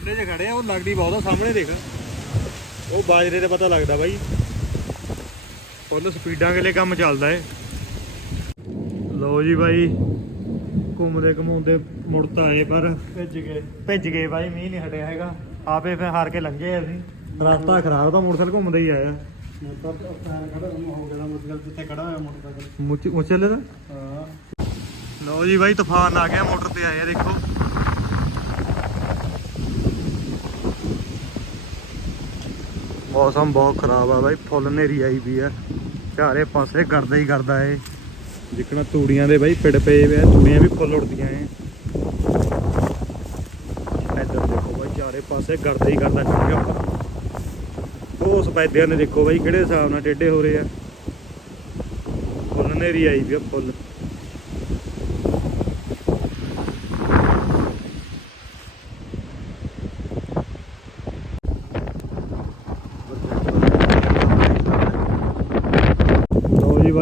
ਉਹਦੇ 'ਚ ਖੜੇ ਆ ਉਹ ਲੱਗਦੀ ਬਹੁਤ ਆ ਸਾਹਮਣੇ ਦੇਖ। ਉਹ ਬਾਜਰੇ ਤੇ ਪਤਾ ਲੱਗਦਾ ਬਾਈ। ਫੁੱਲ ਸਪੀਡਾਂ ਕੇ ਲਈ ਕੰਮ ਚੱਲਦਾ ਏ। ਲਓ ਜੀ ਬਾਈ ਘੁੰਮਦੇ ਘਮਾਉਂਦੇ ਮੁੜ ਤਾਂ ਆਏ ਪਰ ਭਿੱਜ ਗਏ। ਭਿੱਜ ਗਏ ਬਾਈ ਮੀਂਹ ਨਹੀਂ ਹਟਿਆ ਹੈਗਾ। ਆਪੇ ਫੇ ਹਾਰ ਕੇ ਲੰਘੇ ਅਸੀਂ। ਰਸਤਾ ਖਰਾਬ ਤਾਂ ਮੋਟਰਸਾਈਕਲ ਘੁੰਮਦਾ ਹੀ ਆਇਆ। ਮੋਟਰ ਪੈਰ ਖੜਾ ਹੋ ਗਿਆ ਮੋਟਰਸਾਈਕਲ ਜਿੱਥੇ ਖੜਾ ਹੋਇਆ ਮੋਟਰਸਾਈਕਲ। ਮੁੱਚ ਮੁੱਚਲੇ ਦਾ ਹਾਂ। ਲਓ ਜੀ ਬਾਈ ਤੂਫਾਨ ਆ ਗਿਆ ਮੋਟਰ ਤੇ ਆਇਆ ਦੇਖੋ। ਮੌਸਮ ਬਹੁਤ ਖਰਾਬ ਆ ਬਾਈ, ਫੁੱਲ ਹਨੇਰੀ ਆਈ ਵੀ ਆ। ਚਾਰੇ ਪਾਸੇ ਗਰਦਾ ਹੀ ਕਰਦਾ ਏ। ਜਿੱਕਣਾ ਤੂੜੀਆਂ ਦੇ ਬਾਈ ਪਿੜ ਪਏ ਵੇ ਤੂੜੀਆਂ ਵੀ ਫੁੱਲ ਉੜਦੀਆਂ ਏ। ਇੱਧਰ ਦੇਖੋ ਬਾਈ, ਚਾਰੇ ਪਾਸੇ ਗਰਦਾ ਹੀ ਕਰਦਾ ਠੀਕ ਉਹ ਸਪੈਦਿਆਂ ਨੇ ਦੇਖੋ ਬਾਈ, ਕਿਹੜੇ ਹਿਸਾਬ ਨਾਲ ਟੇਢੇ ਹੋ ਰਹੇ ਆ। ਫੁੱਲ ਹਨੇਰੀ ਆਈ ਵੀ ਆ, ਫੁੱਲ ਲਓ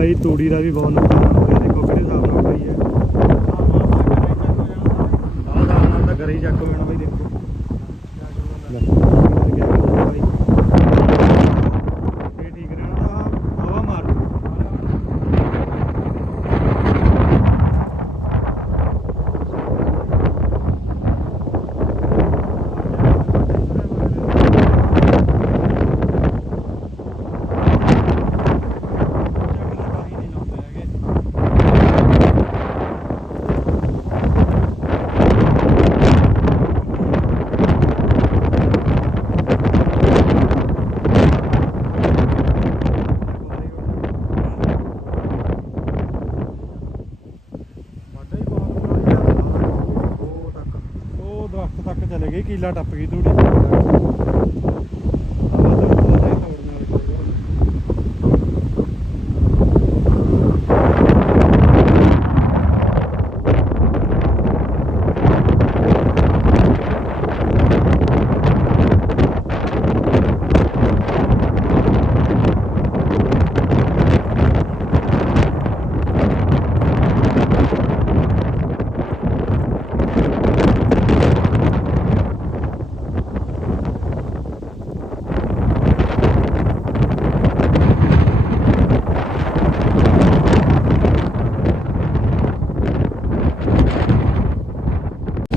ਜੀ ਤੂੜੀ ਦਾ ਵੀ ਬਹੁਤ ਨੁਕਸਾਨ ਹੋ ਗਿਆ ਦੇਖੋ ਕਿਹੜੇ ਹਿਸਾਬ ਨਾਲ ਹੋਈ ਹੈ ਆਹ ਹਿਸਾਬ ਨਾਲ ਤਾਂ ਘਰੇ ਹੀ ਚੱਕ ਹੋਣਾ ਬਾਈ ਦੇਖੋ ਲੈ, ਮਰ ਗਿਆ ਕਿਤੇ ਬਾਈ। ਇਹ ਠੀਕ ਰਹਿਣਾ ਤਾਂ ਹਵਾ ਮਾਰ ਵਾਢਾ ਹੀ ਬਹੁਤ ਬੁਰਾ ਜਿਹਾ ਹਾਲ ਹੈ। ਉਹ ਤੱਕ ਉਹ ਦਰਖਤ ਤੱਕ ਚਲੇ ਗਈ ਕੀਲਾ ਟੱਪ ਗਈ ਤੂੜੀ ਹਵਾ ਤਾਂ ਉੱਤੋਂ ਦੇ ਤੋੜਨ ਵਾਲੀ ਕੋਈ ਗੱਲ ਨਹੀਂ।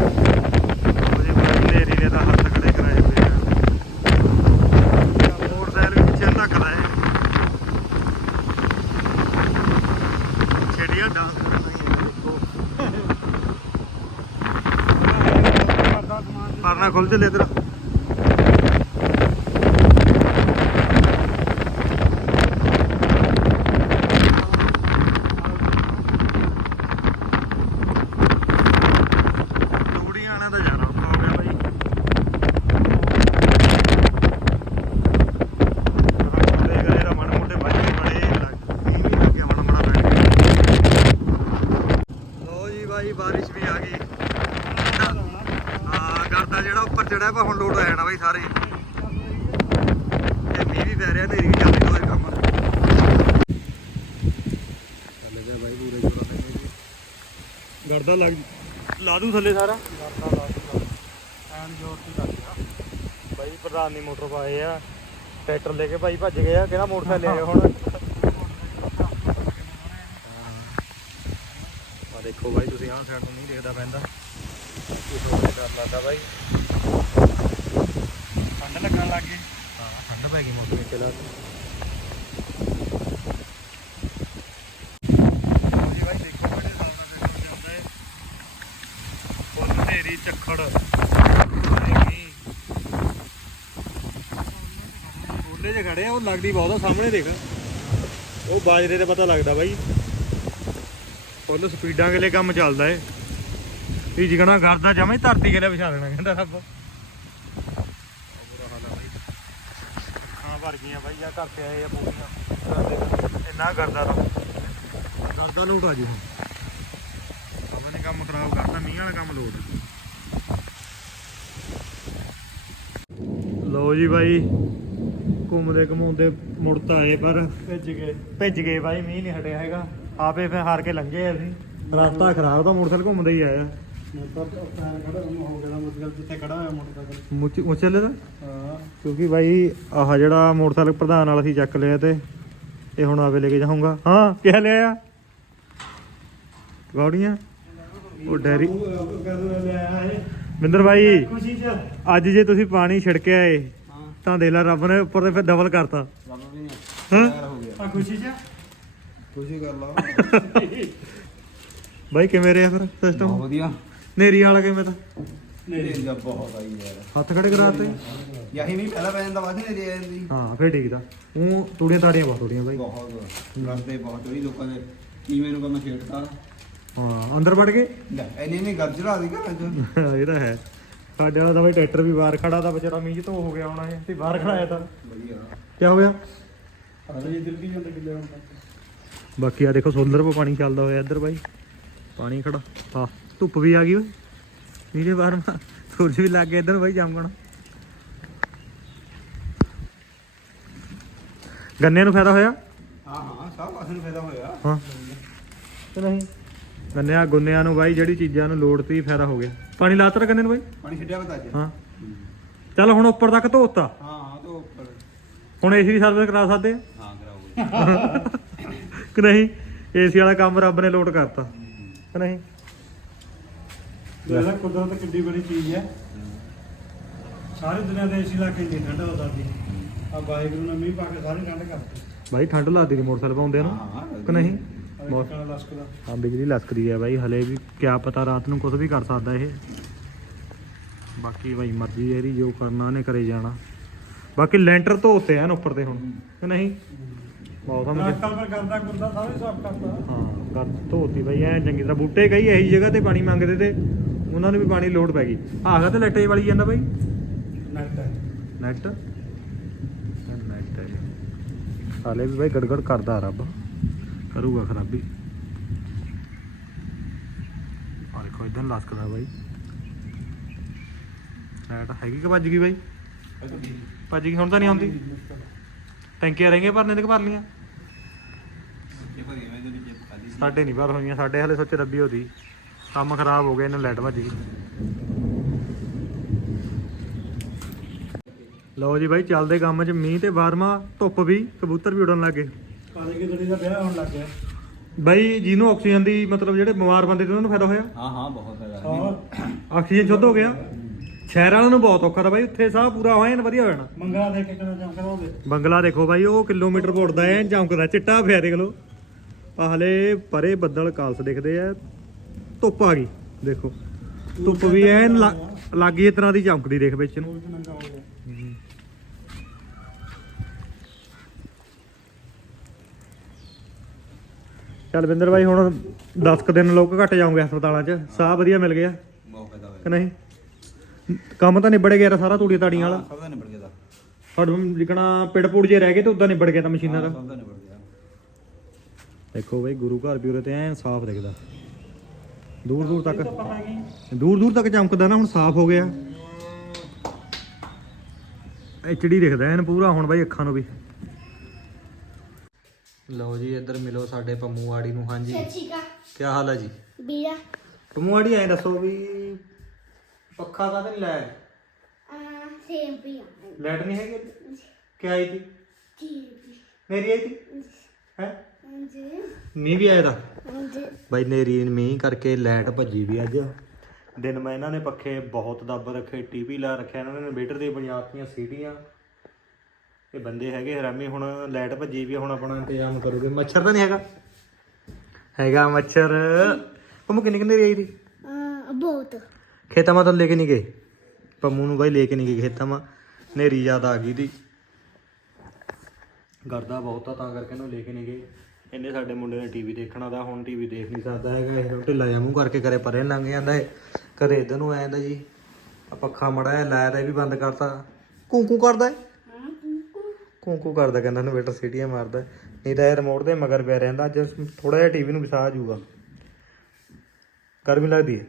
ਉਹਦੇ ਬਾਈ ਨੇਰੀ ਨੇ ਤਾਂ ਹੱਥ ਖੜੇ ਕਰਾਏ ਹੋਏ ਆ ਮੋਟਰਸਾਈਕਲ ਵੀ ਪਿੱਛੇ ਧੱਕਦਾ ਹੈ ਛੇੜੀਆਂ ਡਾਂਸ ਕਰਦੀਆਂ ਦੇਖੋ ਕਰਦਾ ਸਮਾਨ ਪਰਨਾ ਖੁੱਲ ਚੱਲੇ ਇਧਰ ਤੂੜੀਆਂ ਆਣਾ ਤਾਂ ਜਾਣਾ ਔਖਾ ਹੋ ਗਿਆ ਬਾਈ ਦੇਖ ਰਹੇ ਤਾਂ ਮਾੜੇ ਮੋਟੇ ਵੱਜ ਵੀ ਬੜੇ ਲੱਗ ਮੀਂਹ ਵੀ ਲੱਗਿਆ ਮਾੜਾ ਮਾੜਾ ਪੈ ਗਿਆ ਲੋ ਜੀ ਬਾਈ ਬਾਰਿਸ਼ ਵੀ ਆ ਗਈ ਹਾਂ ਕਰਦਾ ਚੜਿਆ ਵਾ ਹੁਣ ਲੋਡ ਹੋ ਜਾਣਾ ਬਾਈ ਸਾਰੇ। ਇਹ ਮੀਂਹ ਵੀ ਪੈ ਰਿਹਾ ਨੇਰੀ ਵੀ ਚੱਲਦੀ ਦੋਏ ਕੰਮ। ਚੱਲੇ ਗਏ ਬਾਈ ਪੂਰੇ ਜੋਰਾਂ ਤੇ ਮੀਂਹ ਵੀ ਗਰਦਾ ਲੱਗ ਲਾ ਦੂ ਥੱਲੇ ਸਾਰਾ। ਕਰਦਾ ਲਾ ਦੂਗਾ ਐਨ ਜ਼ੋਰ ਦੀ ਲੱਗ ਗਿਆ ਬਾਈ ਪ੍ਰਧਾਨ ਦੀ ਮੋਟਰ ਪਾਏ ਆ। ਟਰੈਕਟਰ ਲੈ ਕੇ ਭਾਈ ਭੱਜ ਗਏ ਆ। ਕਿਹੜਾ ਮੋਟਰਸਾਈਕਲ ਲਿਆਏ ਹੁਣ? ਆ ਦੇਖੋ ਬਾਈ ਤੁਸੀਂ ਆਹ ਸਾਈਡ ਤੋਂ ਨਹੀਂ ਦੇਖਦਾ ਪੈਂਦਾ। ਇਹ ਥੋੜਾ ਡਰ ਲੱਗਦਾ ਬਾਈ। ਲੱਗਣ ਲੱਗ ਗਈ। ਹਾਂ ਠੰਡ ਪੈ ਗਈ ਮੋਟਰ ਵਿੱਚ ਲਾ ਜੀ ਬਾਈ ਦੇਖੋ ਕਿਹੜੇ ਹਿਸਾਬ ਨਾਲ ਦੇਖੋ ਜਾਂਦਾ ਹੈ ਫੁੱਲ ਢੇਰੀ ਝੱਖੜ ਬੋਲੇ ਜੇ ਖੜੇ ਆ ਉਹ ਲੱਗਦੀ ਬਹੁਤ ਆ ਸਾਹਮਣੇ ਦੇਖ। ਉਹ ਬਾਜਰੇ ਤੇ ਪਤਾ ਲੱਗਦਾ ਬਾਈ। ਫੁੱਲ ਸਪੀਡਾਂ ਕੇ ਲਈ ਕੰਮ ਚੱਲਦਾ ਏ ਇਹ ਜਿਗਣਾ ਕਰਦਾ ਜਮੇ ਧਰਤੀ ਕੇ ਲਈ ਵਿਛਾ ਦੇਣਾ ਕਹਿੰਦਾ ਰੱਬ ਬੁਰਾ ਹਾਲ ਆ ਬਾਈ ਭਰ ਗਈਆਂ ਬਾਈ ਆ ਘਰ ਤੇ ਆਏ ਆ ਪੂਰੀਆਂ ਇੰਨਾ ਕਰਦਾ ਤਾਂ ਕਰਦਾ ਲੋਟ ਆ ਜੀ ਹੁਣ। ਆਪਾਂ ਨੇ ਕੰਮ ਖਰਾਬ ਕਰਤਾ ਮੀਂਹ ਵਾਲਾ ਕੰਮ ਲੋਟ ਲਓ ਜੀ ਬਾਈ ਘੁੰਮਦੇ ਘਮਾਉਂਦੇ ਮੁੜ ਤਾਂ ਆਏ ਪਰ ਭਿੱਜ ਗਏ। ਭਿੱਜ ਗਏ ਬਾਈ ਮੀਂਹ ਨਹੀਂ ਹਟਿਆ ਹੈਗਾ। ਆਪੇ ਫੇ ਹਾਰ ਕੇ ਲੰਘੇ ਅਸੀਂ। ਰਸਤਾ ਖਰਾਬ ਤਾਂ ਮੋਟਰਸਾਈਕਲ ਘੁੰਮਦਾ ਹੀ ਆਇਆ ਮੈਂ ਤਾਂ ਪੈਰ ਖੜਾ ਨੂੰ ਹੋ ਗਿਆ ਮਤਲਬ ਜਿੱਥੇ ਖੜਾ ਹੋਇਆ ਮੋਟਰਸਾਈਕਲ। ਮੁੱਚ ਮੁੱਚਲੇ ਦਾ? ਹਾਂ। ਕਿਉਂਕਿ ਬਾਈ ਆਹ ਜਿਹੜਾ ਮੋਟਰਸਾਈਕਲ ਪ੍ਰਧਾਨ ਨਾਲ ਅਸੀਂ ਚੱਕ ਲਿਆ ਤੇ ਇਹ ਹੁਣ ਆਵੇ ਲੈ ਕੇ ਜਾਊਂਗਾ। ਹਾਂ ਕਿਹ ਲਿਆ ਗੌੜੀਆਂ? ਉਹ ਡੈਰੀ ਮਿੰਦਰ ਖੁਸ਼ੀ ਚ ਅੱਜ ਜੇ ਤੁਸੀਂ ਪਾਣੀ ਛਿੜਕਿਆ ਏ ਹਾਂ। ਤਾਂ ਦੇ ਲੈ ਰੱਬ ਨੇ ਉੱਪਰ ਤੇ ਫਿਰ ਡਬਲ ਕਰਤਾ। ਬਾਬਾ ਵੀ ਨਹੀਂ ਹਾਂ? ਹੋ ਗਿਆ। ਆ ਖੁਸ਼ੀ ਚ ਖੁਸ਼ੀ ਕਰ ਲਾ। ਬਾਈ ਕਿਵੇਂ ਰਿਹਾ ਫਿਰ ਸਿਸਟਮ ਵਧੀਆ। ਨੇਰੀ ਵਾਲਾ ਕਿਵੇਂ ਤਾਂ? ਨਹੀਂ ਜਬ ਬਹੁਤ ਆਈ ਯਾਰ। ਹੱਥ ਖੜੇ ਕਰਾਤੇ? ਯਹੀ ਵੀ ਪਹਿਲਾਂ ਪੈਣ ਦਾ ਵਾਦੀ ਨਹੀਂ ਜਾਂਦੀ। ਹਾਂ ਫੇਰ ਠੀਕ ਦਾ। ਉਹ ਤੂੜੀਆਂ ਤਾੜੀਆਂ ਬਹੁਤ ਥੋੜੀਆਂ ਬਾਈ। ਬਹੁਤ ਕਰਦੇ ਬਹੁਤ ਹੋਈ ਲੋਕਾਂ ਦੇ। ਕਿਵੇਂ ਨੂੰ ਕੰਮ ਛੇੜਤਾ? ਹਾਂ ਅੰਦਰ ਵੜ ਗਏ? ਇਹਨੇ ਨੇ ਗਰਜਰਾ ਦੀ ਘਰ ਇਹ ਤਾਂ ਹੈ। ਸਾਡੇ ਵਾਲਾ ਤਾਂ ਬਾਈ ਟਰੈਕਟਰ ਵੀ ਬਾਹਰ ਖੜਾ ਤਾਂ ਵਿਚਾਰਾ ਮੀਂਹ ਧੋ ਹੋ ਗਿਆ ਹੋਣਾ ਇਹ ਤੇ ਬਾਹਰ ਖੜਾਇਆ ਤਾਂ। ਵਧੀਆ। ਕੀ ਹੋ ਗਿਆ? ਅਰੇ ਦਿਲ ਕੀ ਜਾਂਦਾ ਕਿੱਲੇ ਹੁਣ ਬਾਕੀ ਆ ਦੇਖੋ ਸੋਲਰ 'ਤੇ ਪਾਣੀ ਚੱਲਦਾ ਹੋਇਆ ਇੱਧਰ ਬਾਈ। ਪਾਣੀ ਖੜਾ। ਹਾਂ ਧੁੱਪ ਵੀ ਆ ਗਈ ਓਏ। ਨੀਰੇ ਬਾਹਰ ਮਾ ਸੂਰਜ ਵੀ ਲੱਗ ਗਿਆ ਇੱਧਰ ਬਾਈ ਜੰਮਣ। ਗੰਨੇ ਨੂੰ ਫਾਇਦਾ ਹੋਇਆ? ਹਾਂ ਹਾਂ ਸਭ ਪਾਸੇ ਨੂੰ ਫਾਇਦਾ ਹੋਇਆ। ਹਾਂ। ਤੇ ਨਹੀਂ? ਗੰਨਿਆਂ ਗੁੰਨਿਆਂ ਨੂੰ ਬਾਈ ਜਿਹੜੀ ਚੀਜ਼ਾਂ ਨੂੰ ਲੋੜ ਤੀ ਫਾਇਦਾ ਹੋ ਗਿਆ। ਪਾਣੀ ਲਾਤਾ ਰ ਗੰਨੇ ਨੂੰ ਬਾਈ? ਪਾਣੀ ਛੱਡਿਆ ਬਤਾ ਅੱਜ। ਹਾਂ। ਚੱਲ ਹੁਣ ਉੱਪਰ ਤੱਕ ਧੋਤਾ। ਹਾਂ ਹਾਂ ਤੋਂ ਉੱਪਰ। ਹੁਣ ਏਸੀ ਦੀ ਸਰਵਿਸ ਕਰਾ ਸਕਦੇ ਆ? ਹਾਂ ਕਰਾਓ। ਕਿ ਨਹੀਂ? ਏਸੀ ਵਾਲਾ ਕੰਮ ਰੱਬ ਨੇ ਲੋਟ ਕਰਤਾ। ਕਿ ਨਹੀਂ? ਜਿਹੜਾ ਕੁਦਰਤ ਕਿੱਡੀ ਬੜੀ ਚੀਜ਼ ਹੈ। ਸਾਰੇ ਦੁਨੀਆ ਦੇ ਏਸੀ ਲਾ ਕੇ ਨਹੀਂ ਠੰਡਾ ਹੋ ਸਕਦੀ ਆ ਵਾਹਿਗੁਰੂ ਨੇ ਮੀਂਹ ਪਾ ਕੇ ਸਾਰੀ ਠੰਡ ਕਰਤੀ। ਬਾਈ ਠੰਡ ਲੱਗਦੀ ਦੀ ਮੋਟਰਸਾਈਕਲ ਪਾਉਂਦੇ ਆ ਨਾ? ਕਿ ਨਹੀਂ? ਲਸਕਦਾ। ਹਾਂ ਬਿਜਲੀ ਲਸਕਦੀ ਹੈ ਬਾਈ ਹਲੇ ਵੀ ਕਿਆ ਪਤਾ ਰਾਤ ਨੂੰ ਕੁਝ ਵੀ ਕਰ ਸਕਦਾ ਇਹ। ਬਾਕੀ ਬਾਈ ਮਰਜ਼ੀ ਹੈ ਇਹਦੀ ਜੋ ਕਰਨਾ ਉਹਨੇ ਕਰੇ ਜਾਣਾ। ਬਾਕੀ ਲੈਂਟਰ ਧੋਤੇ ਆ ਉੱਪਰ ਤੇ ਹੁਣ ਕਿ ਨਹੀਂ? ਮੌਸਮ ਰਾਸਤਾ ਪਰ ਕਰਦਾ ਕੁੰਦਾ ਸਾਰੇ ਸਾਫ਼ ਕਰਦਾ ਹਾਂ ਕਰ ਧੋਤੀ ਬਾਈ ਐ ਚੰਗੀ ਤਰ੍ਹਾਂ ਬੂਟੇ ਕਈ ਇਹੀ ਜਗ੍ਹਾ ਤੇ ਪਾਣੀ ਮੰਗਦੇ ਤੇ। ਉਹਨਾਂ ਨੂੰ ਵੀ ਪਾਣੀ ਲੋਡ ਪੈ ਗਈ। ਆਗਾ ਤੇ ਲੱਟੇ ਵਾਲੀ ਜਾਂਦਾ ਬਾਈ। ਨੱਟ ਨੈਟ ਨੈਟ ਹੈ। ਹਾਲੇ ਵੀ ਬਾਈ ਗੜਗੜ ਕਰਦਾ ਰੱਬ। ਕਰੂਗਾ ਖਰਾਬੀ। ਆ ਦੇਖੋ ਇਦਾਂ ਲਸਕਦਾ ਬਾਈ। ਨੈਟ ਹੈਗੀ ਕਿ ਭੱਜ ਗਈ ਬਾਈ? ਭੱਜ ਗਈ ਹੁਣ ਤਾਂ ਨਹੀਂ ਆਉਂਦੀ। ਟੈਂਕੀਆਂ ਰਹਿ ਭਰਨੇ ਤੇ ਭਰ ਲੀਆਂ ਸਾਡੇ ਨਹੀਂ ਭਰ ਹੋਈਆਂ ਸਾਡੇ ਹਲੇ ਸੋਚ ਰੱਬੀ ਹੋਦੀ ਕੰਮ ਖਰਾਬ ਹੋ ਗਿਆ ਇਹਨਾਂ ਲਾਈਟ ਭੱਜ ਗਈ। ਲਓ ਜੀ ਬਾਈ ਚੱਲਦੇ ਕੰਮ 'ਚ ਮੀਂਹ ਤੇ ਬਾਰਮਾ ਧੁੱਪ ਵੀ ਕਬੂਤਰ ਵੀ ਉਡਣ ਲੱਗੇ ਕਾਲੇ ਕੀ ਦੜੀ ਦਾ ਵਿਆਹ ਹੋਣ ਲੱਗ ਗਿਆ। ਬਾਈ ਜਿਹਨੂੰ ਆਕਸੀਜਨ ਦੀ ਮਤਲਬ ਜਿਹੜੇ ਬਿਮਾਰ ਬੰਦੇ ਤੇ ਉਹਨਾਂ ਨੂੰ ਫਾਇਦਾ ਹੋਇਆ? ਹਾਂ ਹਾਂ ਬਹੁਤ ਹਾਂ ਆਕਸੀਜਨ ਸ਼ੁੱਧ ਹੋ ਗਿਆ। ਸ਼ਹਿਰ ਵਾਲਿਆਂ ਨੂੰ ਬਹੁਤ ਔਖਾ ਤਾਂ ਬਾਈ ਉੱਥੇ ਸਾਹ ਪੂਰਾ ਹੋਇਆ ਐਨ ਵਧੀਆ ਹੋ ਜਾਣਾ ਮੰਗਲਾ ਦੇ ਕੇ ਕਿਹਨਾਂ ਜਮ ਕਰਾਉਂਦੇ ਬੰਗਲਾ ਦੇਖੋ ਬਾਈ ਉਹ ਕਿਲੋਮੀਟਰ ਉੱਡਦਾ ਐ ਚਮਕਦਾ ਚਿੱਟਾ ਪਿਆ ਦੇਖ ਲਓ। ਆਹ ਹਲੇ ਪਰੇ ਬੱਦਲ ਕਾਲਸ ਦਿਖਦੇ ਆ। ਧੁੱਪ ਆ ਗਈ ਦੇਖੋ। ਧੁੱਪ ਵੀ ਐਨ ਲੱਗੀ ਇਸ ਤਰ੍ਹਾਂ ਦੀ ਚਮਕਦੀ ਦੇਖ ਵਿੱਚ ਨੂੰ। ਉਹ ਨੰਗਾ ਹੋ ਗਿਆ ਚੱਲ ਬਿੰਦਰ ਬਾਈ ਹੁਣ 10 ਕੁ ਦਿਨ ਲੋਕ ਘੱਟ ਜਾਓਗੇ ਹਸਪਤਾਲਾਂ 'ਚ। ਸਾਹ ਵਧੀਆ ਮਿਲ ਗਿਆ। ਹੋਇਆ ਕਿ ਨਹੀਂ? ਕੰਮ ਤਾਂ ਨਿਬੜ ਗਿਆ ਸਾਰਾ ਤੂੜੀ ਤਾੜੀਆਂ ਵਾਲਾ। ਸਭ ਦਾ ਨਿਬੜ ਗਿਆ ਦਾ ਫੜ ਜਿਕਣਾ ਪਿੜ ਪੁੜ ਜੇ ਰਹਿ ਗਏ ਤੇ ਉਦਾਂ ਨਿਬੜ ਗਿਆ ਤਾਂ ਮਸ਼ੀਨਾਂ ਦਾ। ਸਭ ਦਾ ਨਿਬੜ ਗਿਆ। ਦੇਖੋ ਬਾਈ ਗੁਰੂ ਘਰ ਵੀ ਉਰੇ ਤੇ ਐਨ ਸਾਫ਼ ਦਿਖਦਾ। ਦੂਰ ਦੂਰ ਤੱਕ। ਦੂਰ ਦੂਰ ਤੱਕ ਚਮਕਦਾ ਨਾ ਹੁਣ ਸਾਫ਼ ਹੋ ਗਿਆ। ਐਚਡੀ ਦਿਖਦਾ ਐਨ ਪੂਰਾ ਹੁਣ ਬਾਈ ਅੱਖਾਂ ਨੂੰ ਵੀ। ਲਓ ਜੀ ਇੱਧਰ ਮਿਲੋ ਸਾਡੇ ਪੰਮੂਆੜੀ ਨੂੰ। ਹਾਂਜੀ। ਕੀ ਹਾਲ ਹੈ ਜੀ? ਬੀਆ ਪੰਮੂਆੜੀ ਐਂ ਦੱਸੋ ਵੀ ਪੱਖਾ ਤਾਂ ਨਹੀਂ ਲਾਇਆ? ਆ ਸੇਮ ਪੀਆ ਲਾਈਟ ਨਹੀਂ ਹੈਗੀ ਕੀ ਆਈ ਸੀ ਜੀ ਮੇਰੀ ਆਈ ਸੀ ਹੈ? ਜੀ ਮੀਂਹ ਵੀ ਆਇਆ ਤਾਂ? ਜੀ ਬਾਈ ਨੇਰੀ ਮੀਂਹ ਕਰਕੇ ਲਾਈਟ ਭੱਜੀ ਵੀ ਅੱਜ। ਦਿਨ ਮੈਂ ਇਹਨਾਂ ਨੇ ਪੱਖੇ ਬਹੁਤ ਦੱਬ ਰੱਖੇ ਟੀਵੀ ਲਾ ਰੱਖਿਆ ਇਹਨਾਂ ਨੇ ਇਨਵੇਟਰ ਦੀ ਬਣਾਤੀਆਂ ਸੀਟੀਆਂ। ਇਹ ਬੰਦੇ ਹੈਗੇ ਹਰਾਮੀ ਹੁਣ ਲਾਈਟ ਭੱਜੀ ਵੀ ਹੁਣ ਆਪਣਾ ਇੰਤਜ਼ਾਮ ਕਰੋਗੇ। ਮੱਛਰ ਤਾਂ ਨਹੀਂ ਹੈਗਾ? ਹੈਗਾ ਮੱਛਰ। ਪੰਮੂ ਕਿੰਨੀ ਕਿੰਨੀ ਆਈ ਦੀ? ਬਹੁਤ। ਖੇਤਾਂ ਮਾ ਤਾਂ ਲੈ ਕੇ ਨਹੀਂ ਗਏ? ਪੰਮੂ ਨੂੰ ਬਾਈ ਲੈ ਕੇ ਨਹੀਂ ਗਏ ਖੇਤਾਂ ਮਾ। ਨੇਰੀ ਜ਼ਿਆਦਾ ਆ ਗਈ ਦੀ। ਗਰਦਾ ਬਹੁਤ ਆ ਤਾਂ ਕਰਕੇ ਇਹਨੂੰ ਲੈ ਕੇ ਨਹੀਂ ਗਏ। ਇਹਨੇ ਸਾਡੇ ਮੁੰਡੇ ਨੇ ਟੀਵੀ ਦੇਖਣਾ ਦਾ ਹੁਣ ਟੀਵੀ ਦੇਖ ਨਹੀਂ ਸਕਦਾ ਹੈਗਾ ਇਹ ਢਿੱਲਾ ਜਿਹਾ ਮੂੰਹ ਕਰਕੇ ਕਰੇ ਪਰੇ ਲੰਘ ਜਾਂਦਾ ਹੈ ਕਰੇ ਇਧਰ ਨੂੰ ਆ ਜਾਂਦਾ ਜੀ। ਆ ਪੱਖਾ ਮੜਾ ਹੈ ਲਾਇਆ ਤਾਂ ਇਹ ਵੀ ਬੰਦ ਕਰਤਾ। ਕੂੰ ਕਰਦਾ ਹੈ ਕੂੰ ਕੂੰ ਕਰਦਾ ਕਹਿੰਦਾ ਇਨਵੇਟਰ ਸੀਟੀਆਂ ਮਾਰਦਾ। ਨਹੀਂ ਤਾਂ ਇਹ ਰਿਮੋਟ ਦੇ ਮਗਰ ਪਿਆ ਰਹਿੰਦਾ ਅੱਜ ਥੋੜਾ ਜਿਹਾ ਟੀਵੀ ਨੂੰ ਵਿਸਾ ਆ ਜਾਊਗਾ। ਗਰਮੀ ਲੱਗਦੀ ਹੈ।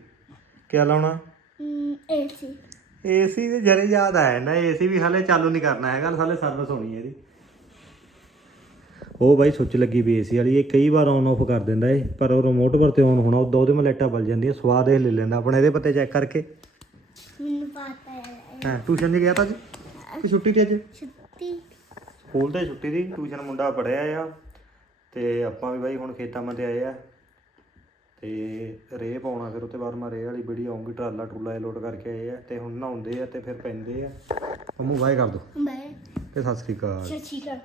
ਕੀ ਲਾਉਣਾ ਏਸੀ ਏਸੀ ਦੇ ਜਰੇ ਯਾਦ ਆਇਆ ਨਾ ਏਸੀ ਵੀ ਹਾਲੇ ਚਾਲੂ ਨਹੀਂ ਕਰਨਾ ਹੈਗਾ ਹਾਲੇ ਸਰਵਿਸ ਹੋਣੀ ਹੈ ਇਹਦੀ। ਉਹ ਬਾਈ ਸੁੱਚ ਲੱਗੀ ਵੀ ਏਸੀ ਵਾਲੀ ਇਹ ਕਈ ਵਾਰ ਆਨ ਆਫ ਕਰ ਦਿੰਦਾ ਏ ਪਰ ਉਹ ਰਿਮੋਟ ਪਰ ਤੇ ਆਨ ਹੋਣਾ ਉਦੋਂ ਉਹਦੇ ਮੈਂ ਲਾਈਟਾਂ ਬਲ ਜਾਂਦੀਆਂ ਸਵਾਦ ਇਹ ਲੈ ਲੈਂਦਾ ਆਪਣੇ ਇਹਦੇ ਪੱਤੇ ਚੈੱਕ ਕਰਕੇ। ਮੈਨੂੰ ਪਤਾ ਹੈ। ਹਾਂ ਟਿਊਸ਼ਨ 'ਚ ਗਿਆ ਤਾਂ ਅੱਜ? ਕਿ ਛੁੱਟੀ ਤੇ ਅੱਜ? ਛੁੱਟੀ। ਸਕੂਲ ਤੇ ਛੁੱਟੀ ਦੀ ਟਿਊਸ਼ਨ ਮੁੰਡਾ ਪੜਿਆ ਆ ਤੇ ਆਪਾਂ ਵੀ ਬਾਈ ਹੁਣ ਖੇਤਾਂ ਮਾ ਤੇ ਆਏ ਆ। ਤੇ ਰੇ ਪਾਉਣਾ ਫਿਰ ਉੱਤੇ ਬਾਅਦ ਮਾ ਰੇ ਵਾਲੀ ਬੜੀ ਆਉਂਗੀ ਟਰਾਲਾ ਟਰੂਲਾ ਲੋਡ ਕਰਕੇ ਆਏ ਆ ਤੇ ਹੁਣ ਨਹਾਉਂਦੇ ਆ ਤੇ ਫਿਰ ਪੈਂਦੇ ਆ। ਮੰਮੂ ਬਾਏ ਕਰ ਦੋ। ਬਾਏ ਤੇ ਸਤਿ ਸ੍ਰੀ ਅਕਾਲ। ਸਤਿ ਸ਼੍ਰੀ ਅਕਾਲ।